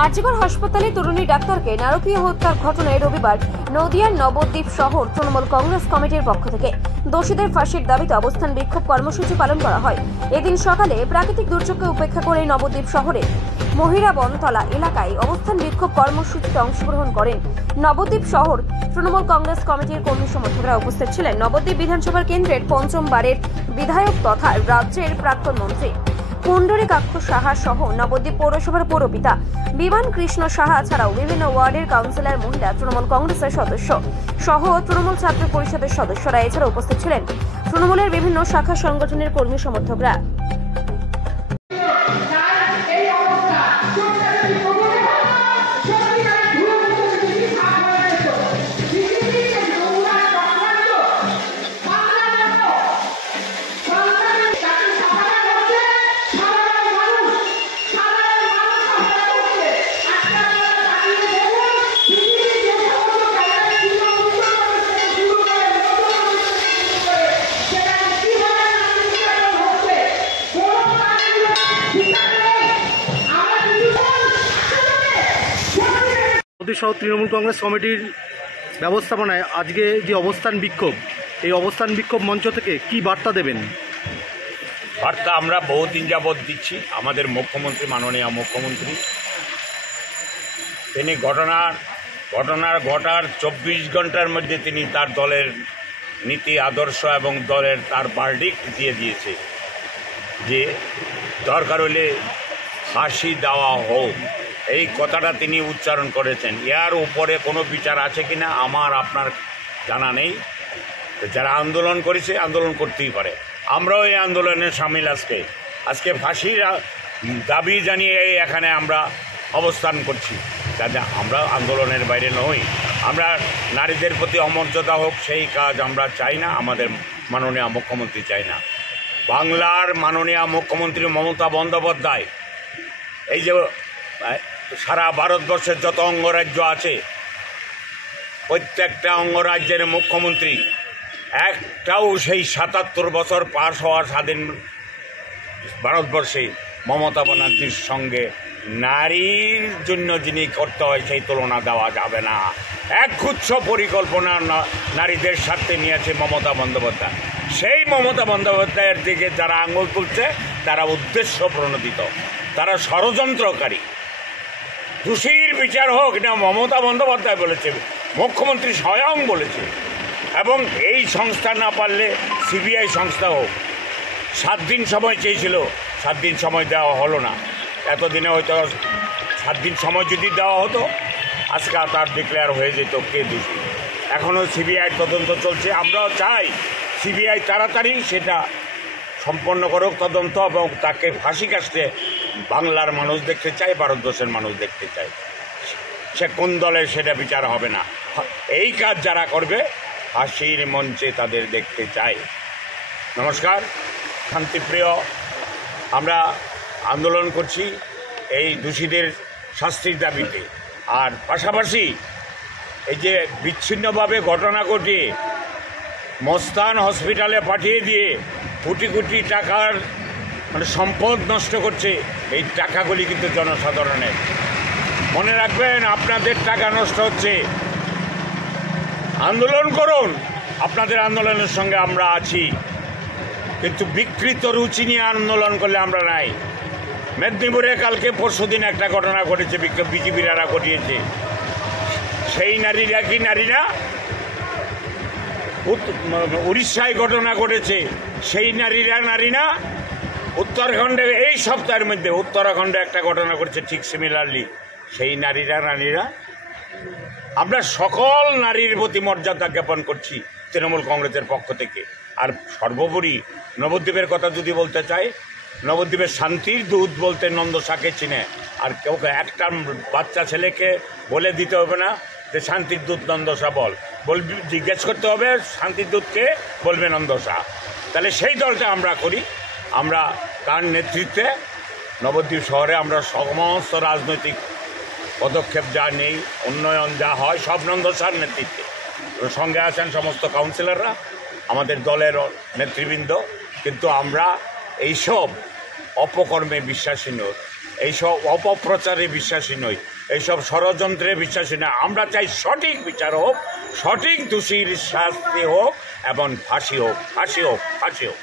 আরজিকর হাসপাতালে তরুণী ডাক্তারকে নারকীয় হত্যার ঘটনায় রবিবার নদিয়ার নবদ্বীপ শহর তৃণমূল কংগ্রেস কমিটির পক্ষ থেকে দোষীদের ফাঁসির দাবিতে অবস্থান বিক্ষোভ কর্মসূচি পালন করা হয়। এদিন সকালে প্রাকৃতিক দুর্যোগকে উপেক্ষা করে নবদ্বীপ শহরে মহিরা বনতলা এলাকায় অবস্থান বিক্ষোভ কর্মসূচিতে অংশগ্রহণ করেন নবদ্বীপ শহর তৃণমূল কংগ্রেস কমিটির কর্মী সমর্থকরা। উপস্থিত ছিলেন নবদ্বীপ বিধানসভা কেন্দ্রের পঞ্চমবারের বিধায়ক তথা রাজ্যের প্রাক্তন মন্ত্রী পুণ্ডরীকাক্ষ সাহা সহ নবদ্বীপ পৌরসভার পৌরপিতা বিমান কৃষ্ণ সাহা ছাড়াও বিভিন্ন ওয়ার্ডের কাউন্সিলর, মহিলা তৃণমূল কংগ্রেসের সদস্য সহ তৃণমূল ছাত্র পরিষদের সদস্যরা। এছাড়া উপস্থিত ছিলেন তৃণমূলের বিভিন্ন শাখা সংগঠনের কর্মী সমর্থকরা। সহ তৃণমূল কংগ্রেস কমিটির ব্যবস্থাপনায় আজকে যে অবস্থান বিক্ষোভ, এই অবস্থান বিক্ষোভ মঞ্চ থেকে কি বার্তা দেবেন? বার্তা আমরা বহুদিন যাবৎ দিচ্ছি। আমাদের মুখ্যমন্ত্রী, মাননীয় মুখ্যমন্ত্রী, তিনি ঘটার 24 ঘন্টার মধ্যে তিনি তার দলের নীতি আদর্শ এবং দলের তার ভার্ডিক্ট দিয়ে দিয়েছে যে দরকার হলে ফাঁসি দেওয়া হোক। এই কথাটা তিনি উচ্চারণ করেছেন। এর উপরে কোনো বিচার আছে কিনা আমার আপনার জানা নেই। যারা আন্দোলন করেছে আন্দোলন করতেই পারে, আমরাও এই আন্দোলনে সামিল। আজকে ফাঁসির দাবি জানিয়ে এখানে আমরা অবস্থান করছি। যাতে আমরা আন্দোলনের বাইরে নই। আমরা নারীদের প্রতি অমর্যাদা হোক সেই কাজ আমরা চাই না, আমাদের মাননীয় মুখ্যমন্ত্রী চাই না। বাংলার মাননীয় মুখ্যমন্ত্রী মমতা বন্দ্যোপাধ্যায় এই যে সারা ভারতবর্ষের যত অঙ্গরাজ্য আছে, প্রত্যেকটা অঙ্গরাজ্যের মুখ্যমন্ত্রী একটাও সেই ৭৭ বছর পার হওয়া স্বাধীন ভারতবর্ষে মমতা ব্যানার্জির সঙ্গে নারীর জন্য যিনি করতে হয় সেই তুলনা দেওয়া যাবে না। একগুচ্ছ পরিকল্পনা নারীদের স্বার্থে নিয়েছে মমতা বন্দ্যোপাধ্যায়। সেই মমতা বন্দ্যোপাধ্যায়ের দিকে যারা আঙুল তুলছে তারা উদ্দেশ্য প্রণোদিত, তারা ষড়যন্ত্রকারী। দোষীর বিচার হোক, না মমতা বন্দ্যোপাধ্যায় বলেছে, মুখ্যমন্ত্রী স্বয়ং বলেছে। এবং এই সংস্থা না পারলে সিবিআই সংস্থা হোক। 7 দিন সময় চেয়েছিল, 7 দিন সময় দেওয়া হলো না। এতদিনে হয়তো 7 দিন সময় যদি দেওয়া হতো আজকে তার ডিক্লেয়ার হয়ে যেত কে দোষী। এখনও সিবিআই তদন্ত চলছে। আমরাও চাই সিবিআই তাড়াতাড়ি সেটা সম্পন্ন করুক তদন্ত, এবং তাকে ফাঁসি কাটতে বাংলার মানুষ দেখতে চায়, ভারতবর্ষের মানুষ দেখতে চায়। সে কোন দলের সেটা বিচার হবে না। এই কাজ যারা করবে ফাঁসির মঞ্চে তাদের দেখতে চায়। নমস্কার, শান্তিপ্রিয়। আমরা আন্দোলন করছি এই দোষীদের শাস্তির দাবিতে। আর পাশাপাশি এই যে বিচ্ছিন্নভাবে ঘটনা ঘটিয়ে মস্তান হসপিটালে পাঠিয়ে দিয়ে কোটি কোটি টাকার সম্পদ নষ্ট করছে, এই টাকাগুলি কিন্তু জনসাধারণের। মনে রাখবেন, আপনাদের টাকা নষ্ট হচ্ছে। আন্দোলন করুন, আপনাদের আন্দোলনের সঙ্গে আমরা আছি, কিন্তু বিকৃত রুচি নিয়ে আন্দোলন করলে আমরা নাই। মেদিনীপুরে কালকে পরশুদিন একটা ঘটনা ঘটেছে, বিজেপিরা ঘটিয়েছে। সেই নারীরা কি নারীরা? উড়িষ্যায় ঘটনা ঘটেছে, সেই নারীরা নারী না? উত্তরাখণ্ডে এই সপ্তাহের মধ্যে উত্তরাখণ্ডে একটা ঘটনা ঘটেছে ঠিক সিমিলারলি, সেই নারীরা নারীরা? আমরা সকল নারীর প্রতি মর্যাদা জ্ঞাপন করছি তৃণমূল কংগ্রেসের পক্ষ থেকে। আর সর্বোপরি নবদ্বীপের কথা যদি বলতে চাই, নবদ্বীপের শান্তির দূত বলতে নন্দসাকে চিনে। আর কেউ একটা বাচ্চা ছেলেকে বলে দিতে হবে না যে শান্তির দূত নন্দসা বলবি, জিজ্ঞেস করতে হবে শান্তির দূতকে, বলবে নন্দসা। তাহলে সেই দলটা আমরা করি। আমরা তার নেতৃত্বে নবদ্বীপ শহরে আমরা সমস্ত রাজনৈতিক পদক্ষেপ যা নেই, উন্নয়ন যা হয়, সব নন্দসার নেতৃত্বে। সঙ্গে আছেন সমস্ত কাউন্সিলররা, আমাদের দলের নেতৃবৃন্দ। কিন্তু আমরা এইসব অপকর্মে বিশ্বাসী নই। এইসব অপপ্রচারে বিশ্বাসী নই, এইসব ষড়যন্ত্রে বিশ্বাসী নয়। আমরা চাই সঠিক বিচার হোক, সঠিক দোষীর শাস্তি হোক এবং ফাঁসি হোক, ফাঁসি হোক, ফাঁসি হোক।